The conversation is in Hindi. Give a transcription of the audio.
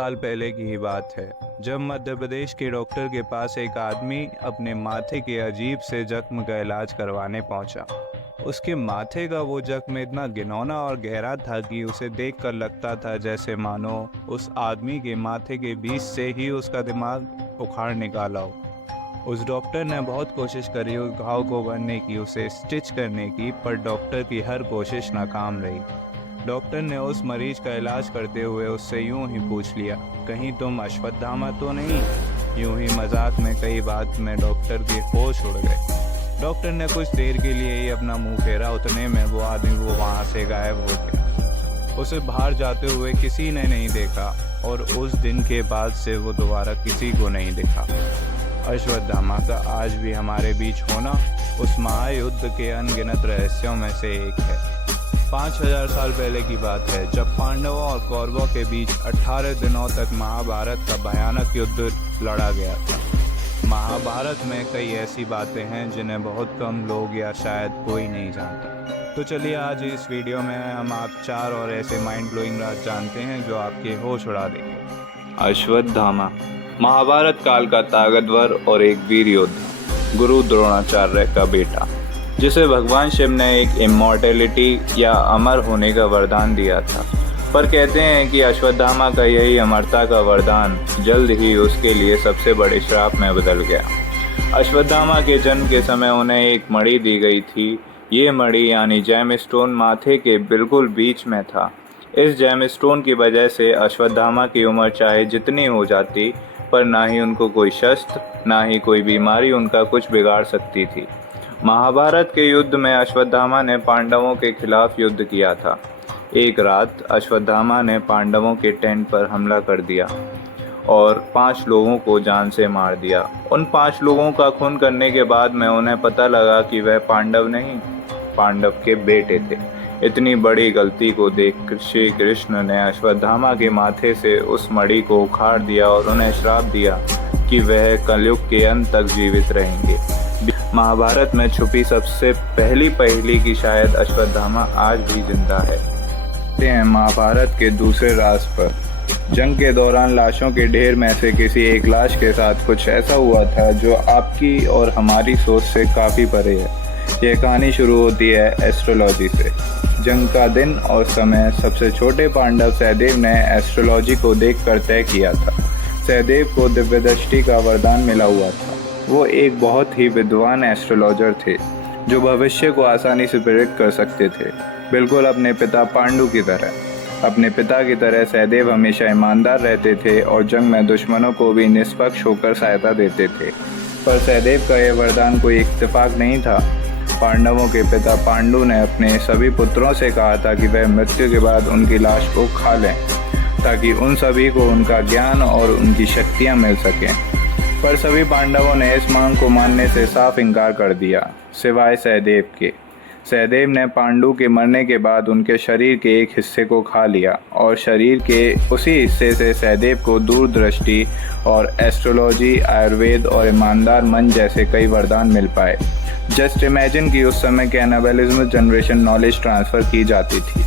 साल पहले की ही बात है, जब मध्य प्रदेश के डॉक्टर के पास एक आदमी अपने माथे के अजीब से जख्म का इलाज करवाने पहुंचा। उसके माथे का वो जख्म इतना घिनौना और गहरा था कि उसे देखकर लगता था जैसे मानो उस आदमी के माथे के बीच से ही उसका दिमाग उखाड़ निकाला हो। उस डॉक्टर ने बहुत कोशिश करी उस घाव को भरने की, उसे स्टिच करने की, पर डॉक्टर की हर कोशिश नाकाम रही। डॉक्टर ने उस मरीज का इलाज करते हुए उससे यूं ही पूछ लिया, कहीं तुम अश्वत्थामा तो नहीं? यूं ही मजाक में कई बात में डॉक्टर के होश उड़ गए। डॉक्टर ने कुछ देर के लिए ही अपना मुंह फेरा, उतने में वो आदमी वहां से गायब हो गया। उसे बाहर जाते हुए किसी ने नहीं देखा और उस दिन के बाद से वो दोबारा किसी को नहीं दिखा। अश्वत्थामा का आज भी हमारे बीच होना उस महायुद्ध के अनगिनत रहस्यों में से एक है। 5000 साल पहले की बात है, जब पांडवों और कौरवों के बीच 18 दिनों तक महाभारत का भयानक युद्ध लड़ा गया था। महाभारत में कई ऐसी बातें हैं जिन्हें बहुत कम लोग या शायद कोई नहीं जानता। तो चलिए आज इस वीडियो में हम आप 4 और ऐसे माइंड ब्लोइंग राज जानते हैं जो आपके होश उड़ा देंगे। अश्वत्थामा महाभारत काल का ताकतवर और एक वीर योद्धा, गुरु द्रोणाचार्य का बेटा, जिसे भगवान शिव ने एक इमॉर्टेलिटी या अमर होने का वरदान दिया था। पर कहते हैं कि अश्वत्थामा का यही अमरता का वरदान जल्द ही उसके लिए सबसे बड़े श्राप में बदल गया। अश्वत्थामा के जन्म के समय उन्हें एक मणि दी गई थी। ये मणि यानी जेम स्टोन माथे के बिल्कुल बीच में था। इस जेम स्टोन की वजह से अश्वत्थामा की उम्र चाहे जितनी हो जाती, पर ना ही उनको कोई शस्त्र ना ही कोई बीमारी उनका कुछ बिगाड़ सकती थी। महाभारत के युद्ध में अश्वत्थामा ने पांडवों के खिलाफ युद्ध किया था। एक रात अश्वत्थामा ने पांडवों के टेंट पर हमला कर दिया और 5 लोगों को जान से मार दिया। उन 5 लोगों का खून करने के बाद में उन्हें पता लगा कि वह पांडव नहीं, पांडव के बेटे थे। इतनी बड़ी गलती को देख श्री कृष्ण ने अश्वत्थामा के माथे से उस मणि को उखाड़ दिया और उन्हें श्राप दिया कि वह कलयुग के अंत तक जीवित रहेंगे। महाभारत में छुपी सबसे पहली पहेली की शायद अश्वत्थामा आज भी जिंदा है। महाभारत के दूसरे राज पर जंग के दौरान लाशों के ढेर में से किसी एक लाश के साथ कुछ ऐसा हुआ था जो आपकी और हमारी सोच से काफ़ी परे है। यह कहानी शुरू होती है एस्ट्रोलॉजी से। जंग का दिन और समय सबसे छोटे पांडव सहदेव ने एस्ट्रोलॉजी को देखकर तय किया था। सहदेव को दिव्य दृष्टि का वरदान मिला हुआ था। वो एक बहुत ही विद्वान एस्ट्रोलॉजर थे जो भविष्य को आसानी से प्रेडिक्ट कर सकते थे, बिल्कुल अपने पिता पांडु की तरह। अपने पिता की तरह सहदेव हमेशा ईमानदार रहते थे और जंग में दुश्मनों को भी निष्पक्ष होकर सहायता देते थे। पर सहदेव का यह वरदान कोई इत्तेफाक नहीं था। पांडवों के पिता पांडु ने अपने सभी पुत्रों से कहा था कि वह मृत्यु के बाद उनकी लाश को खा लें ताकि उन सभी को उनका ज्ञान और उनकी शक्तियाँ मिल सकें। पर सभी पांडवों ने इस मांग को मानने से साफ इनकार कर दिया, सिवाय सहदेव के। सहदेव ने पांडु के मरने के बाद उनके शरीर के एक हिस्से को खा लिया और शरीर के उसी हिस्से से सहदेव को दूरदृष्टि और एस्ट्रोलॉजी, आयुर्वेद और ईमानदार मन जैसे कई वरदान मिल पाए। जस्ट इमेजिन कि उस समय कैनाबलिज्म जनरेशन नॉलेज ट्रांसफ़र की जाती थी।